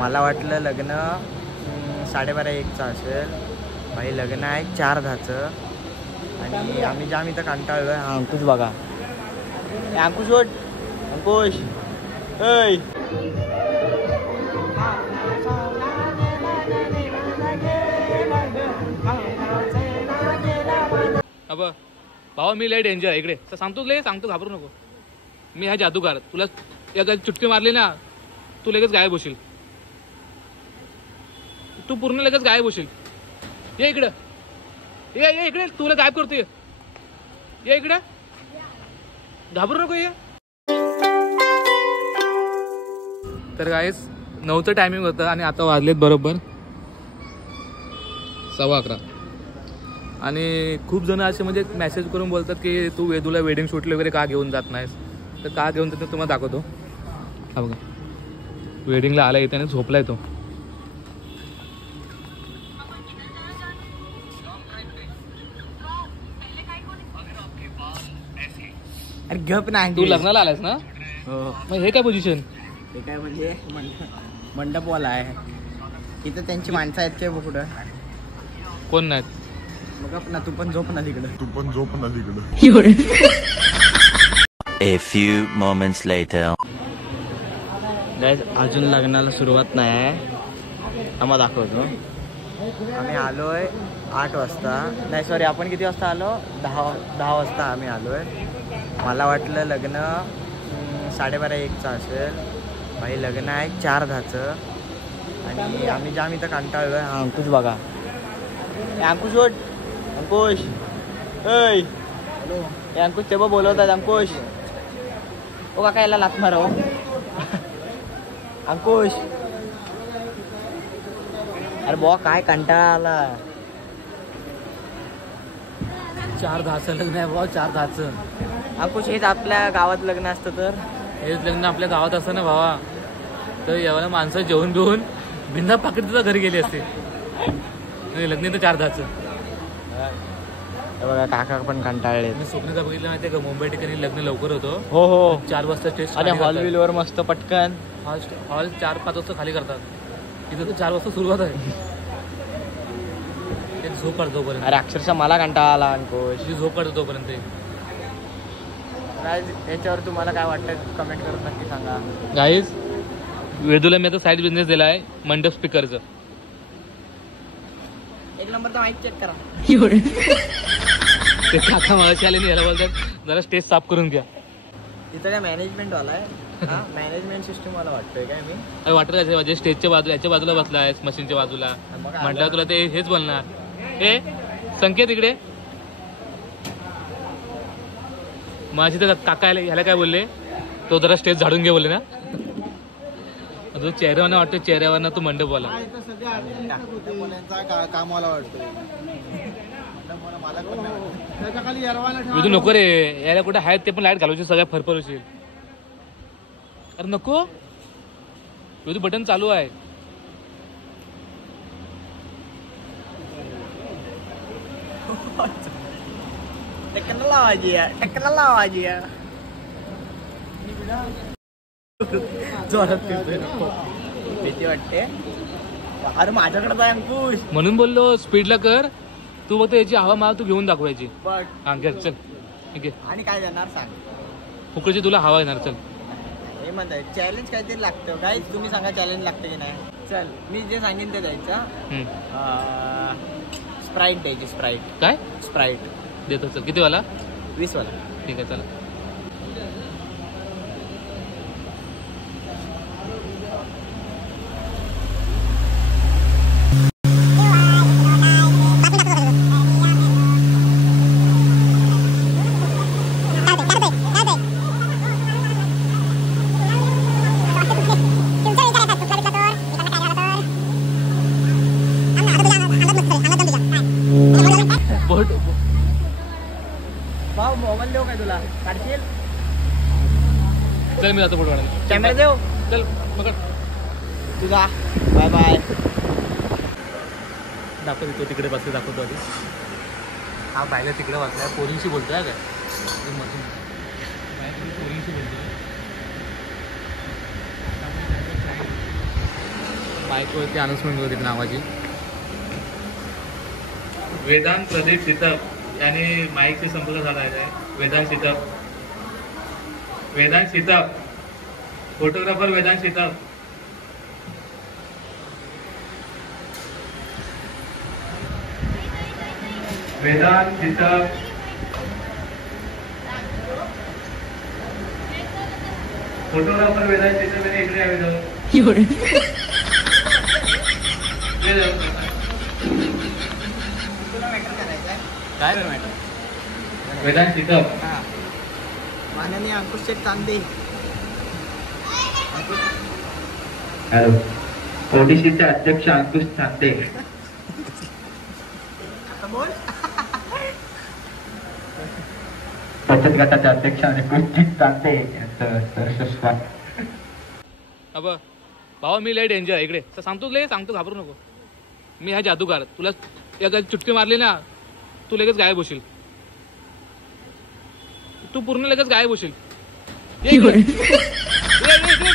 मला वाटलं लग्न 12:30-1चं असेल. भाई लग्न आहे 4:10चं. आणि आम्ही जाम इथं कंटाळलोय. हा अंकुश बघा, अंकुश ओट, अंकुश ऐ अब भावा मी लय डेंजर इकडे सांगतो घाबरू नको. मी हा जादूगार, तुला एकदा चुटकी मारली ना तू लगेच गायब होशील. तू पूर्ण लगेच गायब होशील. ये इकडं, ये इकडे, तुला गायब करतोय. ये इकडे, घाबरू नको. ये तर गाईस 9चं टायमिंग होतं आणि आता वाजलेत बरोबर 11:15. आणि खूप जण असे म्हणजे मेसेज करून बोलतात की तू वेदूला वेडिंग शूटला वगैरे का घेऊन जात नाहीस. तर का घेऊन जात तुम्हाला दाखवतो. हा बघा, वेडिंगला आला इथे आणि झोपलाय तो. अरे गप नाही, तू लग्नाला आलायस ना. हो. मग हे काय पोझिशन? ते काय म्हणजे मंडपवाला आहे इथं. त्यांची माणसं आहेत काय कुठं? कोण नाहीत. मग ना तू पण झोप ना तिकडं. A few moments later. गाईस अजून लग्नाला सुरुवात नाही आहे. आम्हाला दाखवतो. आम्ही आलोय 8 वाजता. नाही सॉरी, आपण किती वाजता आलो? 10 वाजता आम्ही आलोय. मला वाटलं लग्न 12:30-1चं असेल. भाई लग्न आहे 4:10चं. आणि आम्ही जाम इथं कंटाळलोय. हा अंकुश बघा, अंकुश ओट, अंकुश ऐ अंकुश ते बोलवतात. अंकुश ओ काका याला लात मारो. अंकुश अरे बुवा काय कंटाळा आला. 4:10चं लग्न आहे भावा, 4:10चं. अंकुश हेच आपल्या गावात लग्न असतं तर हेच लग्न आपल्या गावात असतं ना भावा, तर यावेळेला माणसं जेवून बिवून बिंदा पाकिट सुद्धा घरी गेली असते. लग्न तर 4:10चं. बघा काका पण कंटाळले. मी स्वप्नाचा बघितलं माहितीये का, मुंबई ठिकाणी लग्न लवकर होतो. हो हो, 4 वाजता टेस्ट. आणि हॉल बिल वर मस्त पटकन हॉल 4-5 वाजता खाली करतात. इथं तर 4 वाजता सुरुवात आहे. एक झोप काढतो तोपर्यंत. अरे अक्षरशः मला कंटाळा आला अंकुश. मी झोप काढतो तोपर्यंत. याच्यावर तुम्हाला काय वाटतं कमेंट करून नक्की सांगा. गाईज वेदूला मी आता साईड बिझनेस दिला आहे मंडप स्पीकरचं. 1 नंबरचा माईक चेक करा. ते काका मागाशी आले याला बोलतात जरा स्टेज साफ करून घ्या. इथं काय मॅनेजमेंट वाला आहे. हा मॅनेजमेंट सिस्टम मला वाटतंय काय मी. अरे वाटत म्हणजे स्टेजच्या बाजूला याच्या बाजूला बसला आहेस, मशीनच्या बाजूला. म्हटलं तुला ते हेच बोलणार. हे संकेत इकडे. माझी तर काका ह्याला काय बोलले, तो जरा स्टेज झाडून घे बोलले ना. तो चेहऱ्यावर वाटतो, चेहऱ्यावर तो मंडपवाला. कामवाला वाटतोय. विदू नको रे, याला कुठे आहेत ते पण लाईट घालवशील, सगळ्या फरफर होशील. अरे नको विदू, बटन चालू आहे. टेक्नॉलॉजी लावायची जोरात फिरतोय. भीती वाटते. अरे माझ्याकडे बाय अंकुश, म्हणून बोललो स्पीडला कर. तू बघ याची हवा मला तू घेऊन दाखवायची. बघ हा घे चल. ठीक आहे, आणि काय देणार सांग. फुकटची तुला हवा येणार. चल हे म्हणताय चॅलेंज काहीतरी लागतं. काय तुम्ही सांगा चॅलेंज लागतं की नाही. चल मी जे सांगेन ते द्यायचं. स्प्राईट द्यायची. स्प्राईट देतो. चल किती वाला? 20 वाला. ठीक आहे चला. भाऊ मोबाईल देऊ काय तुला? काढशील? चल मी जातो फोटो काढायला. कॅमेरा देऊ? चल पकड तुझा. Bye bye. दाखवतो तो तिकडे बसले, दाखवतो आधी. हा बायला तिकडे बसलाय, पोरींशी बोलतोय काय. पोरींशी बोलतोय. माईकवरती अनाउन्समेंट होती नावाची. वेदांत प्रदीप सितप यांनी माईकशी संपर्क साधला आहे. वेदांत सितप, वेदांत सितप, फोटोग्राफर वेदांत सितप. वेदांत सितप, फोटोग्राफर वेदांत सितप यांनी इकडे यावे जाऊ. काय वेदांत सितप, माननीय अंकुश शेठ चांदे. हॅलो, ओडीसीचे अध्यक्ष अंकुश चांदे. बचत गटाचे अध्यक्ष अंकुश चांदे. अब भावा मी लय डेंजर आहे इकडे. सांगतो घाबरू नको. मी हा जादूगार. तुला एकदा चुटकी मारली ना तू लगेच गायब होशील. तू पूर्ण लगेच गायब होशील.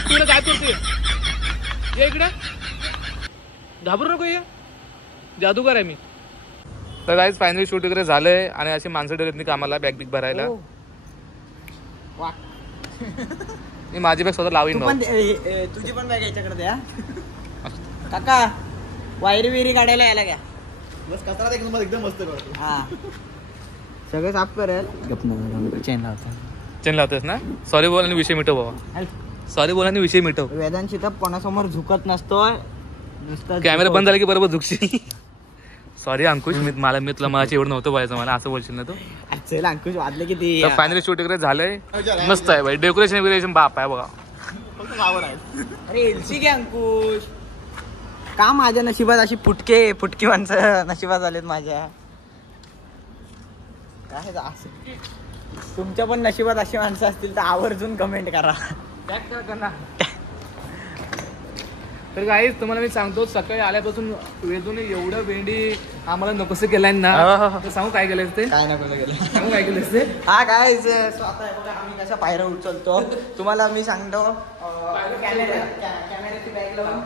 तुला काय करते ये इकडे. घाबरू नको. ये जादूगार आहे मी. तर गाईज फायनली शूट वगैरे झालंय आणि अशी माणसं ठेवली कामाला बॅग बिग भरायला. मी माझी बॅग स्वतः लावीन. तुझी पण बॅग याच्याकडे द्या काका. वायरी विरी काढायला यायला घ्या. बस कचरा एकदम मस्त करतो. हा सगळं साफ करेल. चेन लावतो. चेन लावतोस ना. सॉरी बोल आणि विषय मिटव बाबा. सॉरी बोल आणि विषय मिटव. वेदांत तर कोणासमोर झुकत नसतोय. नुसतं कॅमेरा बंद झाला की बरोबर झुकशील. सॉरी अंकुश, मी तुला माझ्या एवढं नव्हतं बोलायचं. मला असं बोलशील ना तू. चल अंकुश वाजले किती. फायनली शूट वगैरे झालंय. मस्त आहे भाई. डेकोरेशन बाप आहे बघा. अरे एलसी घे अंकुश. का माझ्या नशिबात अशी फुटकी माणसं नशिबात आलेत माझ्या. काय असं तुमच्या पण नशिबात अशी माणसं असतील तर आवर्जून कमेंट करा. तर गाईज तुम्हाला मी सांगतो, सकाळी आल्यापासून वेदूने एवढं भेंडी आम्हाला नकोसं केलाय ना. तर सांगू काय केलंय ते. काय नको केलं. सांगू काय केलंय ते. हा काय स्वतः बघा आम्ही कशा पायऱ्या उचलतो. तुम्हाला मी सांगतो कॅमेऱ्याची बॅग लावून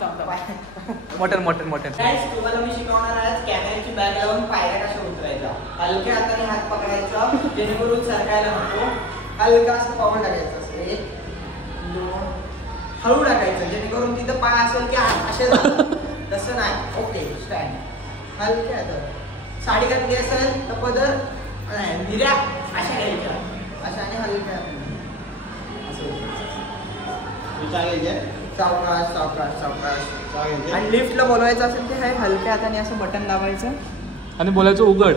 मोठ्यान तुम्हाला मी शिकवणार आहे. कॅमेऱ्याची बॅग लावून पायऱ्या कशा उतरायच्या. हलक्या हाताने हात पकडायचा जेणेकरून सरकायला नको. हलका असं पाऊल टाकायचं असं. 1 2 हळू टाकायचं जेणेकरून तिथं पाय असेल की असे तसं नाही. Okay stand. हलक्या हातात साडी घातली असेल तर पदर निऱ्या अशा घ्यायच्या. अशा आणि हलक्या सावकाश. आणि लिफ्टला बोलवायचं असेल तर हलक्या हाताने असं बटन दाबायचं आणि बोलायचं उघड.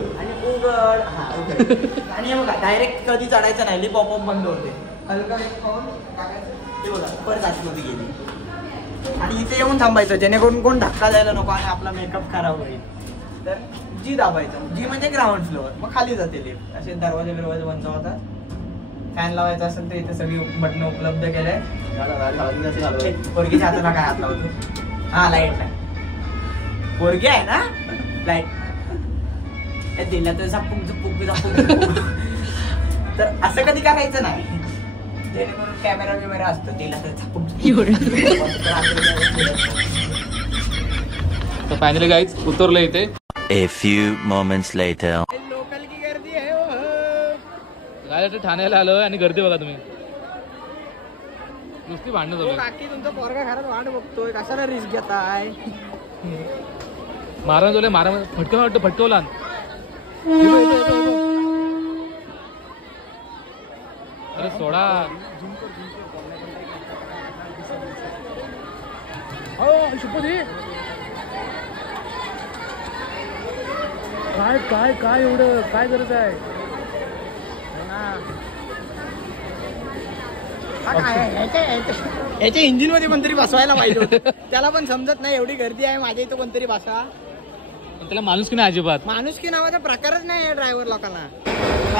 आणि बघा डायरेक्ट कधी चढायचं नाही. लिप ऑफ बंद होते. हलका पाऊल टाकायचं. परत आतमध्ये गेली आणि इथे येऊन थांबायचं जेणेकरून कोण धक्का द्यायला नको आणि आपला मेकअप खराब होईल. तर जी दाबायचं. जी म्हणजे ग्राउंड फ्लोअर. मग खाली जाते लिफ्ट. असे दरवाजे बंद होतात. फॅन लावायचा असेल तर इथे सगळी बटणं उपलब्ध केलंय. पोरगीच्या हाताला काय हात लावतो. हा लाईट नाही. पोरगी आहे ना लाईट दिला तर झापूक. तर असं कधी करायचं नाही जेणेकरून कॅमेरा असतो. दिला तर झापूक. तर फायनली गाईज उतरलं इथे. A few moments later. Local की गर्दी आहे. काय ठाण्याला आलोय आणि गर्दी बघा तुम्ही. नुसती भांडणं चालू. काकी तुमचा पोरगा खरंच वाट बघतोय. कशाला रिस्क घेताय. मारा फटकवला. अरे सोडा. काय एवढं काय गरज आहे. याच्या इंजिन मध्ये कोणतरी बसवायला पाहिजे होतं. त्याला पण समजत नाही एवढी गर्दी आहे. माझ्या इथं कोणतरी बसा. त्याला माणूस की नाही अजिबात. माणूस की नावाचा प्रकारच नाही ड्रायव्हर लोकांना.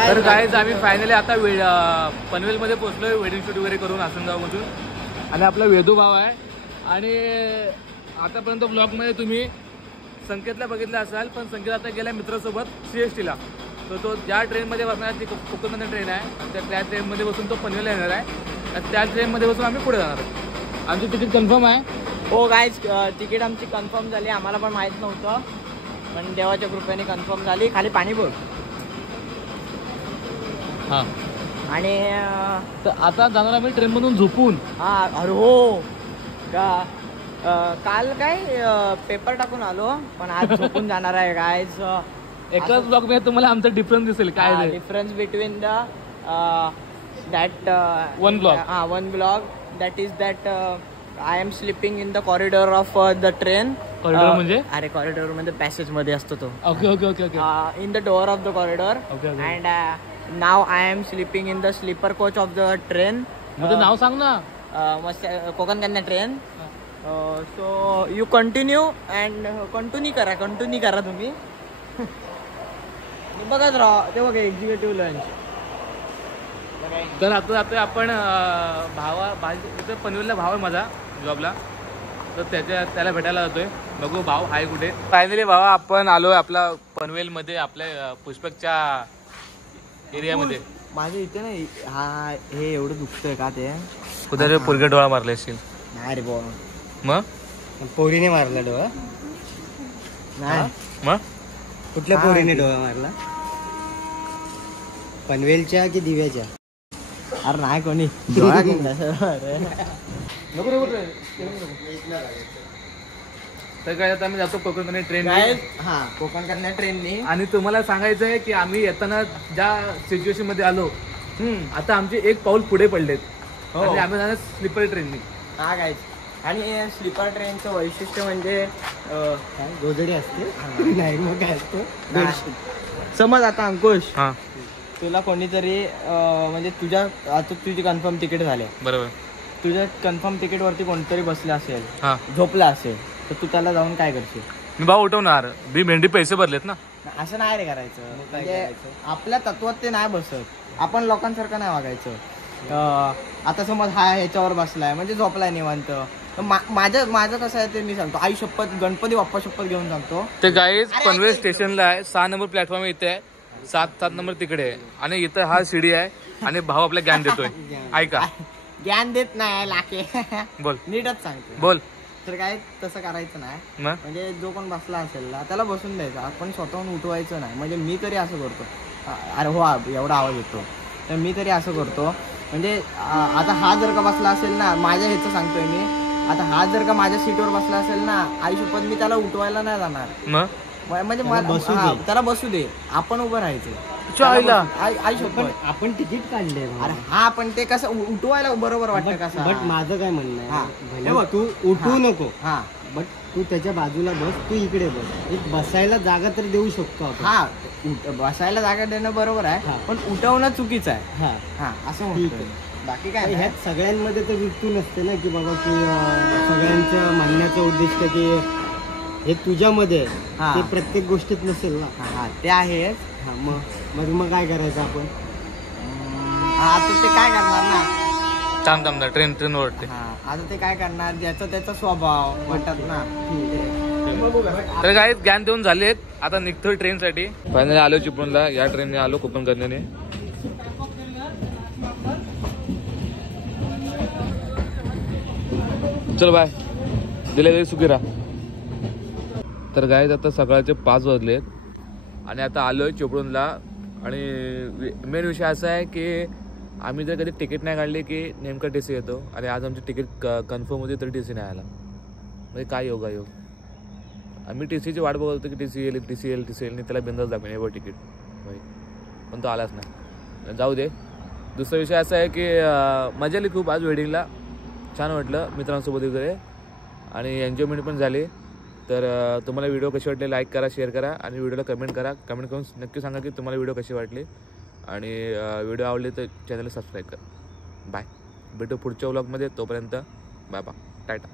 तर गाईज आम्ही फायनली आता पनवेलमध्ये पोहोचलोय वेडिंग शूट वगैरे करून आसनगावमधून. आणि आपला वेदू भाव आहे. आणि आतापर्यंत ब्लॉगमध्ये तुम्ही संकेतला बघितलं असाल, पण संकेत आता गेला मित्रासोबत CSTला. तर तो ज्या ट्रेनमध्ये बसणार ती कोकणमध्ये ट्रेन आहे. त्या ट्रेनमध्ये बसून तो पनवेलला येणार आहे. त्या ट्रेनमध्ये बसून आम्ही पुढे जाणार. आमची तिकीट कन्फर्म आहे. हो गाईज, तिकीट आमची कन्फर्म झाली. आम्हाला पण माहीत नव्हतं, पण देवाच्या कृपेने कन्फर्म झाली. खाली पाणी बोल. हां, आणि तर आता जाणार आम्ही ट्रेनमधून झोपून. हा, अरे हो का, काल काय पेपर टाकून आलो, पण आज झोपून जाणार आहे गाईज. एकाच ब्लॉग मध्ये तुम्हाला आमचा डिफरन्स दिसेल काय ते. Difference between the that One block. One block that is that I am sleeping in the corridor of the train. Corridor म्हणजे? अरे कॉरिडॉर मध्ये पॅसेज मध्ये असतो तो. Okay okay okay okay. In the door of the corridor. Okay, okay. And now I am sleeping in the sleeper coach of the train. म्हणजे नाव सांग ना. मस्त Konkan Kanya train. So you continue and continue करा तुम्ही. बघत राहा. ते बघा एक्झिक्युटिव्ह लंच. तर आता जातोय आपण इथं पनवेलला भाव आहे माझा जॉबला, तर त्याला भेटायला जातोय. बघू भाव आहे कुठे. फायनली भावा आपण आलोय आपला पनवेलमध्ये, आपल्या पुष्पकच्या एरियामध्ये. माझ्या इथे नाही हे एवढं दुखतंय का ते. कुठे पोरगे डोळा मारले असतील. नाही रे बो, मग पोरीने मारला डोळा. नाही मग कुठल्या पोरीने डोळा मारला? पनवेलच्या की दिव्याच्या? अरे नाही कोणी डोळा तर काय आता आम्ही जातो कोकण कन्या ट्रेन. हा, कोकण कन्या ट्रेननी. आणि तुम्हाला सांगायचं आहे की आम्ही येताना ज्या सिच्युएशन मध्ये आलो, आता आमचे एक पाऊल पुढे पडलेत. आणि आम्ही जाणार स्लीपर ट्रेननी. हा गाईज, आणि स्लीपर ट्रेनचं वैशिष्ट्य म्हणजे गोधडी असते. नाही मग काय असतं, समज आता अंकुश, हा, तुला कोणीतरी म्हणजे आता तुझी कन्फर्म तिकीट झाले बरोबर, तुझ्या कन्फर्म तिकीट वरती कोणतरी बसला असेल, हा, झोपला असेल, तर तू त्याला जाऊन काय करशील? मी भाऊ उठवणार. मी भेंडी पैसे भरलेत ना. असं नाही रे करायचं. म्हणजे आपल्या तत्वात ते नाही बसत. आपण लोकांसारखं नाही वागायचं. आता समज हा ह्याच्यावर बसलाय म्हणजे झोपलाय निवांत. माझं कसं आहे ते मी सांगतो. आई शपथ, गणपती बाप्पा शपथ घेऊन सांगतो. ते गाईज पनवेल स्टेशनला आहे. 6 नंबर प्लॅटफॉर्म इथे आहे, 7 नंबर तिकडे आहे, आणि इथं हा शिडी आहे. आणि भाऊ आपला ज्ञान देतोय. ऐका, ज्ञान देत नाही लाके. बोल, नीटच सांगतो. बोल. तर काय तसं करायचं नाही. मग म्हणजे जो कोण बसला असेल ना त्याला बसून द्यायचं. आपण स्वतःहून उठवायचं नाही. म्हणजे मी तरी असं करतो. अरे हो, एवढा आवाज येतो. तर मी तरी असं करतो. म्हणजे आता हा जर का बसला असेल ना, माझ्या ह्याचं सांगतोय मी, आता हा जर का माझ्या सीटवर बसला असेल ना, आई शपथ मी त्याला उठवायला नाही जाणार. मग म्हणजे त्याला बसू दे, आपण उभं राहायचं. आई शपथ आपण तिकीट काढले. अरे हा, पण ते कसं उठवायला बरोबर वाटतं कसं. बट माझं काय म्हणणं हा. आहे, भले तू उठू नको, हा, बट तू त्याच्या बाजूला बस, तू इकडे बस. एक बसायला जागा तर देऊ शकतो आपण. हा, बसायला जागा देणं बरोबर आहे, हा. पण उठवणं चुकीचं आहे. हा, हा, असं ठीक म्हणतोय. आहे. बाकी काय नाही. ह्यात सगळ्यांमध्ये तर वृत्ती नसते ना, की बाबा की सगळ्यांचं म्हणण्याचं उद्दिष्ट की हे तुझ्यामध्ये आहे, हा. ते प्रत्येक गोष्टीत नसेल ना. हा, ते आहेच. हा, मग काय करायचं आपण? आता ते काय करणार ना. थांब थांब, ट्रेन ओढते. हा, आता ते काय करणार, ज्याचा त्याचा स्वभाव म्हणतात ना. तर काही ज्ञान देऊन झालेत. आता निघतोय ट्रेनसाठी. फायनली आलो चिपळूणला. या ट्रेनने आलो कोकण कन्याने. चल बाय, दिले सुखी राहा. तर गाईज आता सकाळचे 5 वाजलेत आणि आता आलोय चिपळूणला. आणि मेन विषय असा आहे की आम्ही जर कधी तिकीट नाही काढली की नेमका TC येतो. आणि आज आमची तिकीट कन्फर्म होती तरी TC नाही आला. म्हणजे काय योग. आम्ही TCची वाट बघत होतो की TC येईल आणि त्याला बिंदास दाखवेन हे बघ तिकीट, पण तो आलाच नाही. जाऊ दे. दुसरा विषय असा आहे की मजा आली खूप आज वेडिंगला. छान वाटलं मित्रांसोबत वगैरे, आणि एन्जॉयमेंट पण झाली. तर तुम्हाला व्हिडिओ कशी वाटले लाईक करा, शेअर करा, आणि व्हिडिओला कमेंट करून नक्की सांगा की तुम्हाला व्हिडिओ कशी वाटली. आणि व्हिडिओ आवडले तर चॅनलला सबस्क्राईब करा. बाय, भेटू पुढच्या व्लॉगमध्ये. तोपर्यंत बाय बाय, टाटा.